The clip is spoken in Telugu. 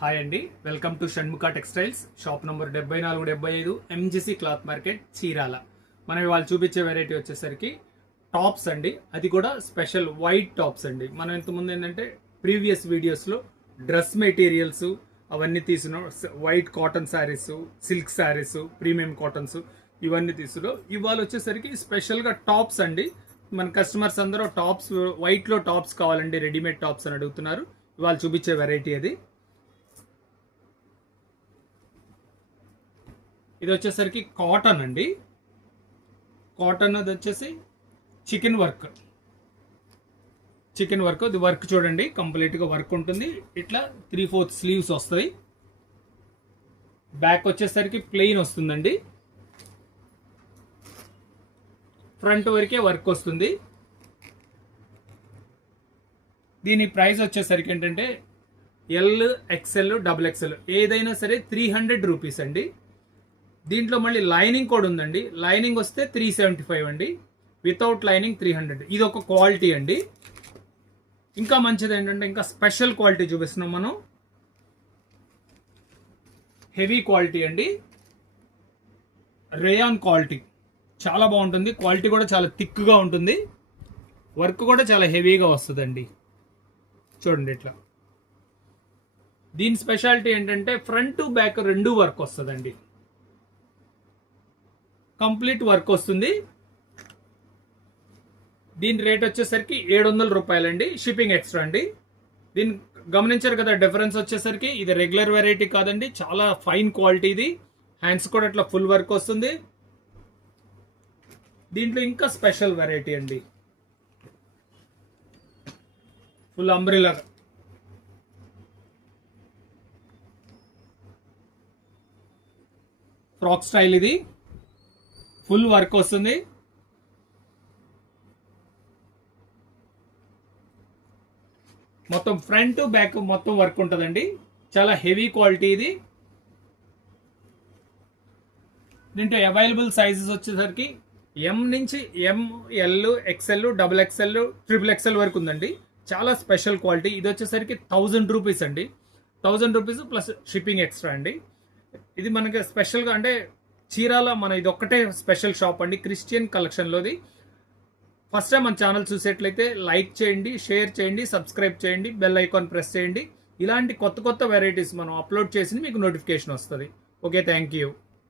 హాయ్ అండి, welcome to Shanmukha textiles. Shop number 7475 MGC cloth market, Chirala. మనం ఇవాళ చూపించే వెరైటీ వచ్చేసరికి టాప్స్ అండి. అది కూడా స్పెషల్ వైట్ టాప్స్ అండి. మనం ఇంతకుముందు ఏంటంటే ప్రీవియస్ వీడియోస్లో డ్రెస్ మెటీరియల్స్ అవన్నీ తీసిన white cotton saris, silk saris, premium cottons ఇవన్నీ తీసులో ఇవాళ వచ్చేసరికి స్పెషల్గా టాప్స్ అండి. మన కస్టమర్స్ అందరూ టాప్స్ వైట్లో టాప్స్ కావాలండి, రెడీమేడ్ టాప్స్ అని అడుగుతున్నారు. ఇవాళ చూపించే వెరైటీ అది. ఇది వచ్చేసరికి కాటన్ అండి. కాటన్ అది వచ్చేసి చికెన్ వర్క్. ఇది వర్క్ చూడండి, కంప్లీట్గా వర్క్ ఉంటుంది. ఇట్లా 3/4 స్లీవ్స్ వస్తాయి. బ్యాక్ వచ్చేసరికి ప్లెయిన్ వస్తుందండి. ఫ్రంట్ వరకే వర్క్ వస్తుంది. దీని ప్రైస్ వచ్చేసరికి ఏంటంటే ఎల్, ఎక్స్ఎల్, XXL ఏదైనా సరే 300 రూపీస్ అండి. దీంట్లో మళ్ళీ లైనింగ్ కూడా ఉందండి. లైనింగ్ వస్తే 375 అండి. Without lining 300. ఇది ఒక క్వాలిటీ అండి. ఇంకా మంచిది ఏంటంటే ఇంకా స్పెషల్ క్వాలిటీ చూపిస్తున్నాం మనం. హెవీ క్వాలిటీ అండి, రేయాన్ క్వాలిటీ. చాలా బాగుంటుంది. క్వాలిటీ కూడా చాలా థిక్గా ఉంటుంది. వర్క్ కూడా చాలా హెవీగా వస్తుందండి. చూడండి ఇట్లా. దీని స్పెషాలిటీ ఏంటంటే ఫ్రంట్ బ్యాక్ రెండు వర్క్ వస్తుందండి. కంప్లీట్ వర్క్ వస్తుంది. దీని రేట్ వచ్చేసరికి 700 రూపాయలండి. షిప్పింగ్ ఎక్స్ట్రా అండి. దీన్ని గమనించారు కదా డిఫరెన్స్ వచ్చేసరికి. ఇది రెగ్యులర్ వెరైటీ కాదండి, చాలా ఫైన్ క్వాలిటీ. ఇది హ్యాండ్స్ కూడా ఇట్లా ఫుల్ వర్క్ వస్తుంది. దీంట్లో ఇంకా స్పెషల్ వెరైటీ అండి, ఫుల్ అంబ్రెల్లా ఫ్రాక్ స్టైల్. ఇది ఫుల్ వర్క్ వస్తుంది. మొత్తం ఫ్రంట్ బ్యాక్ మొత్తం వర్క్ ఉంటుందండి. చాలా హెవీ క్వాలిటీ ఇది. దీంట్లో అవైలబుల్ సైజెస్ వచ్చేసరికి ఎం నుంచి ఎం, ఎల్, ఎక్స్ఎల్, XXL, XXL వరకు ఉందండి. చాలా స్పెషల్ క్వాలిటీ. ఇది వచ్చేసరికి 1000 రూపీస్ అండి. 1000 రూపీస్ ప్లస్ షిప్పింగ్ ఎక్స్ట్రా అండి. ఇది మనకి స్పెషల్గా అంటే చీరాల మన ఇది ఒక్కటే స్పెషల్ షాప్ అండి, క్రిస్టియన్ కలెక్షన్లోది. ఫస్ట్ టైం మన ఛానల్ చూసేట్లయితే లైక్ చేయండి, షేర్ చేయండి, సబ్స్క్రైబ్ చేయండి, బెల్ ఐకాన్ ప్రెస్ చేయండి. ఇలాంటి కొత్త వెరైటీస్ మనం అప్లోడ్ చేసి మీకు నోటిఫికేషన్ వస్తుంది. Okay, thank you.